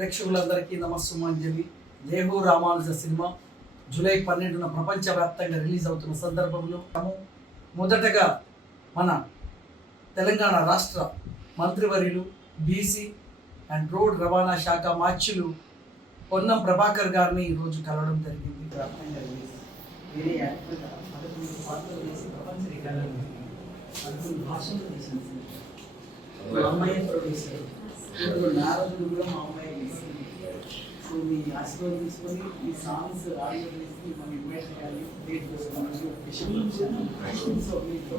ప్రేక్షకులందరికీ నమస్సుమాంజలి. Dehu Ramanuja cinema July 12న ప్రపంచవ్యాప్తంగా release అవుతున్న సందర్భంలో మొదటగా మన తెలంగాణ రాష్ట్ర మంత్రివర్యులు బీసీ అండ్ రోడ్ రవాణా శాఖ మార్చులు పొన్నం ప్రభాకర్ గారిని ఈరోజు కలవడం జరిగింది. నారదుడు కూడా మా అమ్మాయి చేసింది. సో మీ ఆశీర్వాదం తీసుకొని ఈ సాంగ్స్ ఆడియో తీసుకుని మనం ఇన్వైట్ చేయాలి. డేట్ సో మీకు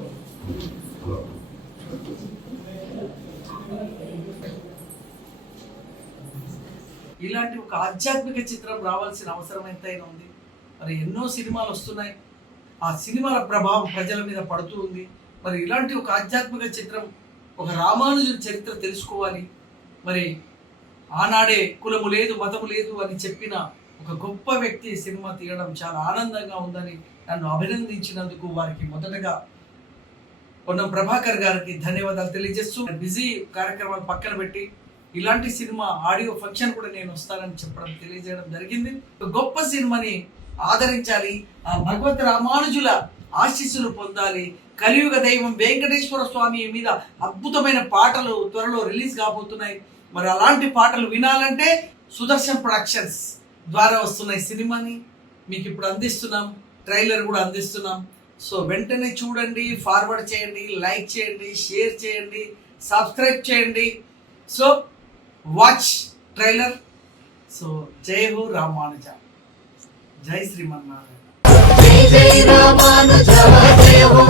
ఇలాంటి ఒక ఆధ్యాత్మిక చిత్రం రావాల్సిన అవసరం ఎంతైనా ఉంది. మరి ఎన్నో సినిమాలు వస్తున్నాయి, ఆ సినిమాల ప్రభావం ప్రజల మీద పడుతూ ఉంది. మరి ఇలాంటి ఒక ఆధ్యాత్మిక చిత్రం, ఒక రామానుజుని చరిత్ర తెలుసుకోవాలి. మరి ఆనాడే కులము లేదు మతము లేదు అని చెప్పిన ఒక గొప్ప వ్యక్తి సినిమా తీయడం చాలా ఆనందంగా ఉందని నన్ను అభినందించినందుకు వారికి మొదటగా పొన్నం ప్రభాకర్ గారికి ధన్యవాదాలు తెలియజేస్తూ, బిజీ కార్యక్రమాలు పక్కన పెట్టి ఇలాంటి సినిమా ఆడియో ఫంక్షన్ కూడా నేను వస్తానని చెప్పడం తెలియజేయడం జరిగింది. గొప్ప సినిమాని ఆదరించాలి, ఆ భగవత్ రామానుజుల ఆశీస్సులు పొందాలి. కలియుగ దైవం వెంకటేశ్వర స్వామి మీద అద్భుతమైన పాటలు త్వరలో రిలీజ్ కాబోతున్నాయి. మరి అలాంటి పాటలు వినాలంటే సుదర్శన్ ప్రొడక్షన్స్ ద్వారా వస్తున్న ఈ సినిమాని మీకు ఇప్పుడు అందిస్తున్నాం, ట్రైలర్ కూడా అందిస్తున్నాం. సో వెంటనే చూడండి, ఫార్వర్డ్ చేయండి, లైక్ చేయండి, షేర్ చేయండి, సబ్స్క్రైబ్ చేయండి. So watch trailer. సో జై హో రామానుజ, జై శ్రీమన్నారాయణ. జై రామానుజ జయ హో.